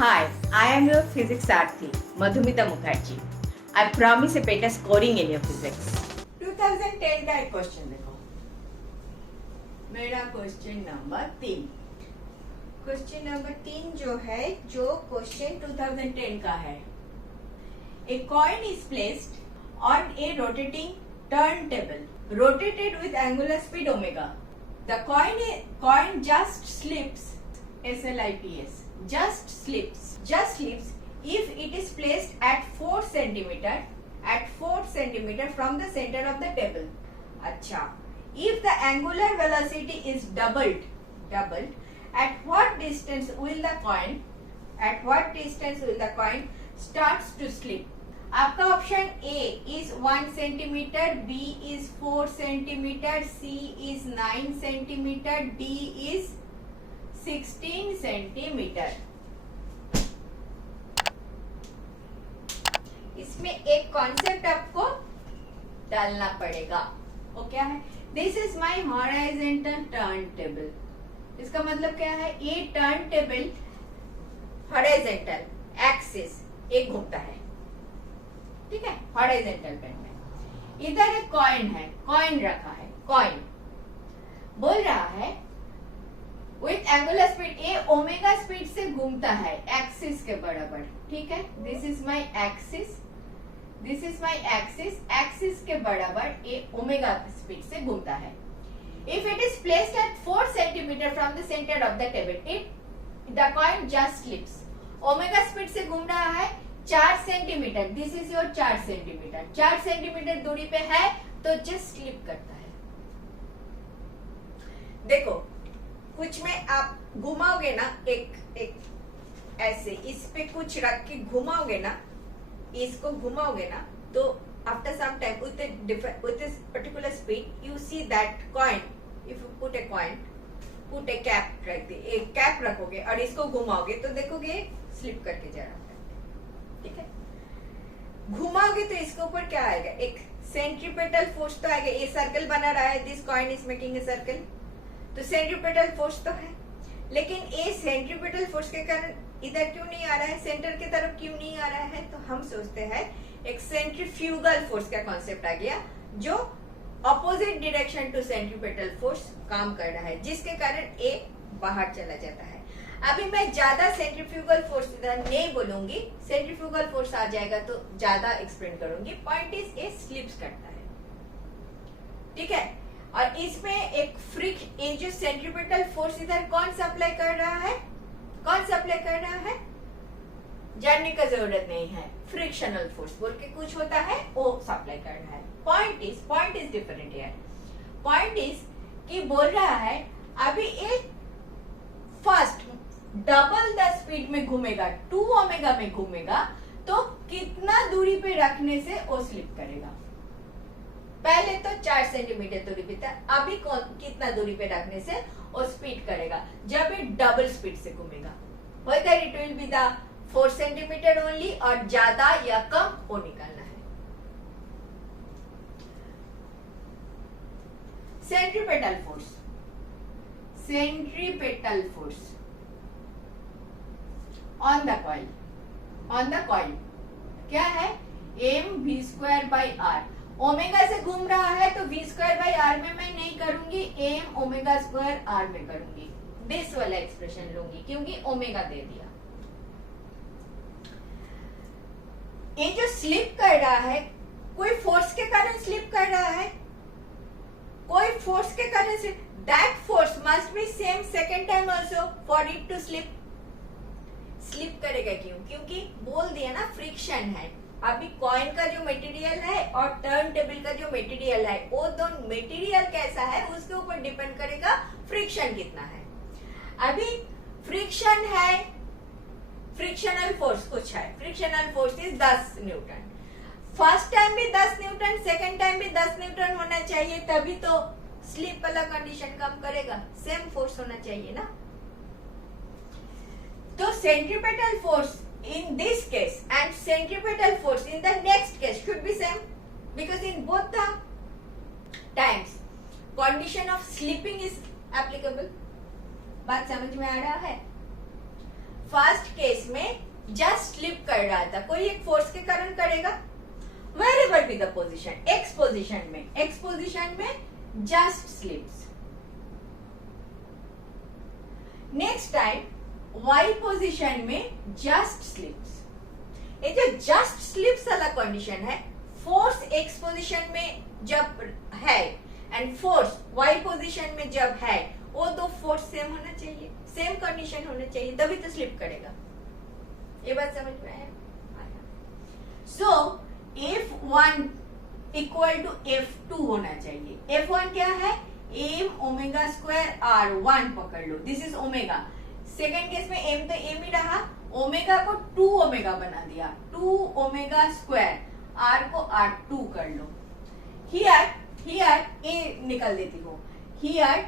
Hi, I am your physics Sarthi, Madhumita Mukherjee. I promise a better scoring in your physics. 2010 का एक question देखो. मेरा question number 3. Question number 3 जो है, जो क्वेश्चन 2010 का है. A coin is placed on a rotating turntable, rotated with angular speed omega. The coin just slips, SLIPS, just slips if it is placed at 4 centimeter from the center of the table. अच्छा, if the angular velocity is doubled, at what distance will the coin starts to slip? आपका option A is 1 centimetre, B is 4 centimetre, C is 9 centimetre, D is 16 centimetre. इसमें एक concept आपको डालना पड़ेगा. वो क्या है? This is my horizontal turn table. इसका मतलब क्या है? ये टर्न टेबल हॉराइजॉन्टल एक्सिस एक घूमता है, ठीक है, हॉराइजॉन्टल प्लेन में. इधर एक कॉइन है, कॉइन रखा है. कॉइन बोल रहा है विथ एंगुलर स्पीड, ये ओमेगा स्पीड से घूमता है एक्सिस के बराबर, ठीक है. This is my axis, axis के बराबर ये ओमेगा स्पीड से घूमता है. If it is placed at 4 centimetre from the centre of the table, the coin just slips. Omega speed से घूम रहा है 4 centimetre. This is your 4 centimetre. 4 centimetre दूरी पे है तो जस्ट स्लिप करता है. देखो, कुछ में आप घुमाओगे ना, एक ऐसे इस पे कुछ रख के घुमाओगे ना, इसको घुमाओगे ना, तो after some time with this particular speed you see that coin. If you put a cap, एक कैप रखोगे और इसको घुमाओगे तो देखोगे स्लिप करके जा रहा है, ठीक है. घुमाओगे तो इसके ऊपर क्या आएगा? एक सेंट्रीपेटल फोर्स तो आएगा. ये सर्कल बना रहा है, this coin is making a circle, तो सेंट्रीपेटल फोर्स तो है. लेकिन ये सेंट्रीपेटल फोर्स के कारण इधर क्यों नहीं आ रहा है, सेंटर की तरफ क्यों नहीं आ रहा है? तो हम सोचते हैं एक सेंट्रीफ्यूगल फोर्स का कॉन्सेप्ट आ गया, जो opposite direction to centripetal force काम कर रहा है, जिसके कारण ये बाहर चला जाता है. अभी मैं ज्यादा सेंट्रीफ्यूगल फोर्स इधर नहीं बोलूंगी, सेंट्रीफ्यूगल फोर्स आ जाएगा तो ज्यादा एक्सप्लेन करूंगी. पॉइंट इज ये स्लिप्स करता है, ठीक है. और इसमें एक ये जो सेंट्रीपेटल फोर्स इधर कौन सप्लाई कर रहा है, जानने का जरूरत नहीं है. फ्रिक्शनल फोर्स बोल के कुछ होता है, वो सप्लाई कर रहा है. पॉइंट इज डिफरेंट यार. पॉइंट इज कि बोल रहा है अभी एक फर्स्ट डबल द स्पीड में घूमेगा, 2 ओमेगा में घूमेगा, तो कितना दूरी पे रखने से वो स्लिप करेगा? पहले तो 4 सेंटीमीटर दूरी पे था, अभी कितना दूरी पे रखने से वो स्पीड करेगा जब ये डबल स्पीड से घूमेगा? Whether it will be the 4 centimetre only और ज्यादा या कम वो निकालना है. Centripetal force on the coil क्या है? m v square by R. Omega से घूम रहा है तो v स्क्वायर बाई आर में मैं नहीं करूंगी, m ओमेगा स्क्वायर आर में करूंगी. दिस वाला एक्सप्रेशन लूंगी क्योंकि ओमेगा दे दिया. ये जो स्लिप कर रहा है, कोई फोर्स के कारण स्लिप कर रहा है, कोई फोर्स के कारण slip. That force must be same second time also for it to slip. Slip करेगा क्यों? क्योंकि बोल दिया ना, फ्रिक्शन है. अभी कॉइन का जो मटेरियल है और टर्न टेबल का जो मटेरियल है, वो दोनों मटेरियल कैसा है उसके ऊपर डिपेंड करेगा फ्रिक्शन कितना है. अभी फ्रिक्शन है, फ्रिक्शनल फोर्स कुछ है, frictional force is 10 Newton. First time भी 10 न्यूटन, सेकेंड टाइम भी 10 न्यूटन होना चाहिए, तभी तो स्लिप वाला कंडीशन काम करेगा. सेम फोर्स होना चाहिए ना. तो centripetal force in this case and centripetal force in the next case should be same, because in both the times condition of slipping is applicable. बात समझ में आ रहा है? फर्स्ट केस में जस्ट स्लिप कर रहा था, कोई एक फोर्स के कारण करेगा, wherever be the position, x position में just slips. Next time y position में जस्ट स्लिप्स। ये जो जस्ट स्लिप्स वाला कंडीशन है, फोर्स x पोजीशन में जब है एंड फोर्स y पोजीशन में जब है, वो दो फोर्स सेम होना चाहिए, सेम कंडीशन होना चाहिए, तभी तो स्लिप करेगा। ये बात समझ में आया? सो F1 इक्वल टू F2 होना चाहिए। F1 क्या है? m ओमेगा स्क्वायर R1 पकड़ लो, this is omega. Second case में m तो m ही रहा, ओमेगा को 2 ओमेगा बना दिया, 2 ओमेगा स्क्वायर, R को R2 कर लो। हियर ए निकल देती हूँ, here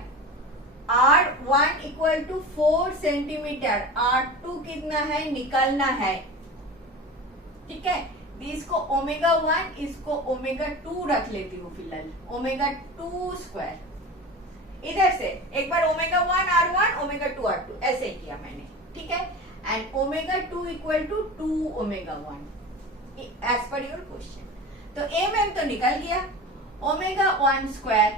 R1 equal to 4 centimetre, R2 कितना है निकलना है, ठीक है। इसको ओमेगा 1, इसको ओमेगा 2 रख लेती हूँ फिलहाल, ओमेगा 2 स्क्वायर। इधर से एक बार ओमेगा 1 R1, ओमेगा 2 R2 ऐसे ही किया मैंने, ठीक है। And omega 2 equal to 2 omega 1 as per your question. तो एम तो निकल गया, ओमेगा 1 स्क्वायर,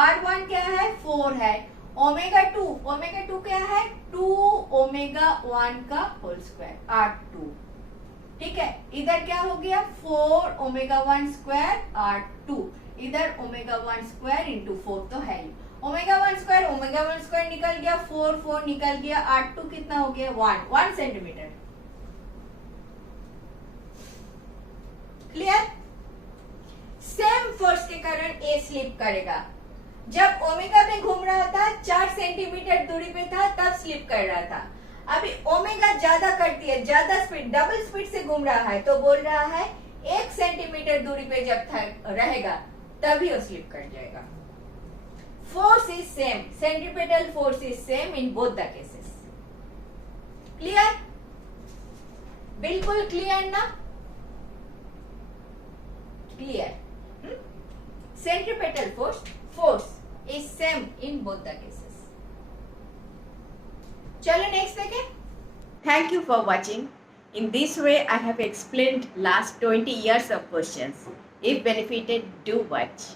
R1 क्या है 4 है, ओमेगा 2 क्या है 2 ओमेगा 1 का होल स्क्वायर R2, ठीक है। इधर क्या हो गया 4 ओमेगा 1 स्क्वायर R2, इधर ओमेगा 1 स्क्वायर इंटू 4 तो है ही, ओमेगा 1 स्क्वायर निकल गया, 4 निकल गया, R2 कितना हो गया 1 सेंटीमीटर। क्लियर? सेम फोर्स के कारण ए स्लिप करेगा। जब ओमेगा में घूम रहा था 4 सेंटीमीटर दूरी पे था तब स्लिप कर रहा था, अभी ओमेगा ज्यादा करती है, ज्यादा स्पीड डबल स्पीड से घूम रहा है, तो बोल रहा है 1 सेंटीमीटर दूरी पे जब रहेगा तभी वो स्लिप कर जाएगा। Force is same, centripetal force is same in both the cases. Clear? बिल्कुल क्लियर ना? Clear? Centripetal force is same in both the cases. चलो नेक्स्ट देखें। Thank you for watching. In this way, I have explained last 20 years of questions. If benefited, do watch.